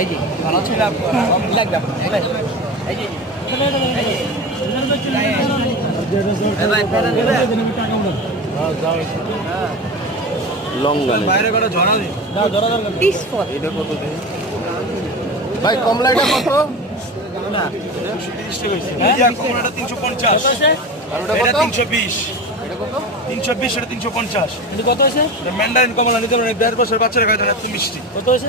এই যে ভালো ছিল লাগবে এই যে ভাই কমলাটা কত? কমলাটা 350 আর ওটা 320 320 এটা 350 এটা কত আছে? ম্যান্ডারিন কমলা নিতে পারেন 1.5 বছর বাচ্চারা খায় এত মিষ্টি। কত আছে?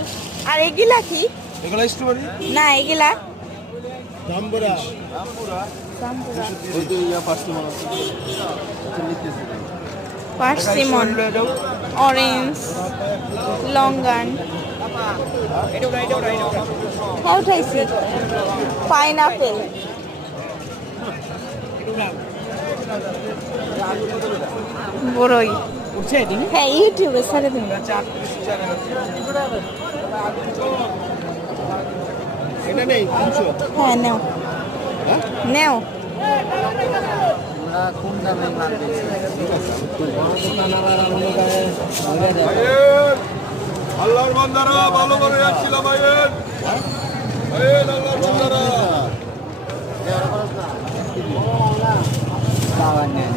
আর এগুলা কি? এগুলো স্ট্রবেরি না এগুলা জাম্বুরা জাম্বুরা ওই তো ইয়া পাঁচটি মনে হচ্ছে পার্সিমন অরেঞ্জ লঙ্গান হ্যাঁ উঠাইছি পাইনাপেল বড়ই উঠছে এটি হ্যাঁ ইউটিউবে ছেড়ে দিন এটা নেই 300 হ্যাঁ নেও নেও আমরা কোন দামে মাল আল্লাহর বান্দারা ভালো করে যাচ্ছিল ভাইয়ের আল্লাহর বান্দারা দাওয়া নেন